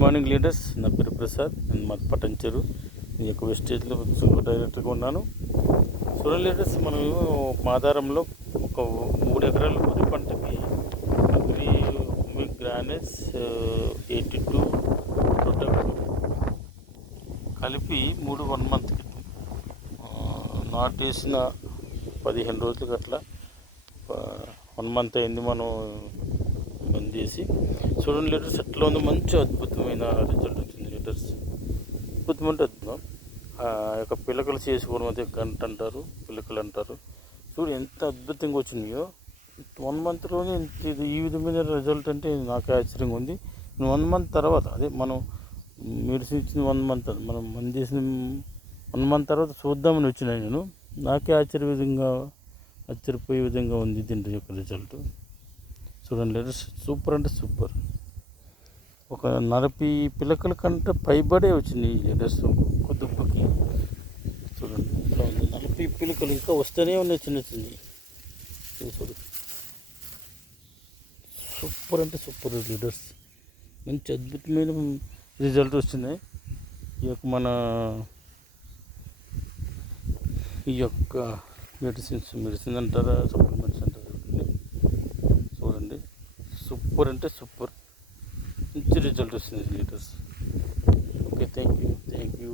Morning leaders. నా పేరు ప్రసాద్. నేను మాది పటంచెరు. ఈ యొక్క వెస్టేజ్లో డైరెక్టర్గా ఉన్నాను. చూడండి లీడర్స్, మనం మాదారంలో ఒక 3 ఎకరాల వరి పంటకి గ్రానెస్ 82 ప్రొటెక్ట్ కలిపి 1 మంత్కి నాటేసిన 15 రోజులకి అట్లా 1 మంత్ అయింది మనం బంద్ చేసి. చూడండి లీటర్స్ ఎట్లా ఉందో, మంచి అద్భుతమైన రిజల్ట్ వచ్చింది లీటర్స్. అద్భుతం అంటే అద్భుతం. ఆ యొక్క పిలకలు చేసుకోవడం అయితే గంట అంటారు, పిలకలు అంటారు. చూడు ఎంత అద్భుతంగా వచ్చినాయో 1 మంత్లోనే. ఇది ఈ విధమైన రిజల్ట్ అంటే నాకు ఆశ్చర్యంగా ఉంది. 1 మంత్ తర్వాత, అదే మనం మెడిసిన్ ఇచ్చిన 1 మంత్, మనం మంది చేసిన 1 మంత్ తర్వాత చూద్దామని వచ్చినాను నేను. నాకే ఆశ్చర్యపోయే విధంగా ఉంది దీని యొక్క రిజల్ట్. చూడండి లీడర్స్, సూపర్ అంటే సూపర్. ఒక 40 పిలకల కంటే పైబడే వచ్చింది లీడర్స్ ఒక దుబ్బకి. చూడండి ఇట్లా ఉంది, 40 పిలకలు ఇంకా వస్తూనే ఉన్నాయి చిన్న చిన్నవి. చూడు, సూపర్ అంటే సూపర్ లీడర్స్. మంచి అద్భుతమైన రిజల్ట్ వచ్చినాయి. ఈ యొక్క మెడిసిన్ అంటారా, సప్లిమెంట్స్ అంటారా, చూడండి సూపర్ అంటే సూపర్. మంచి రిజల్ట్ వస్తుంది లీటర్స్. Okay, thank you.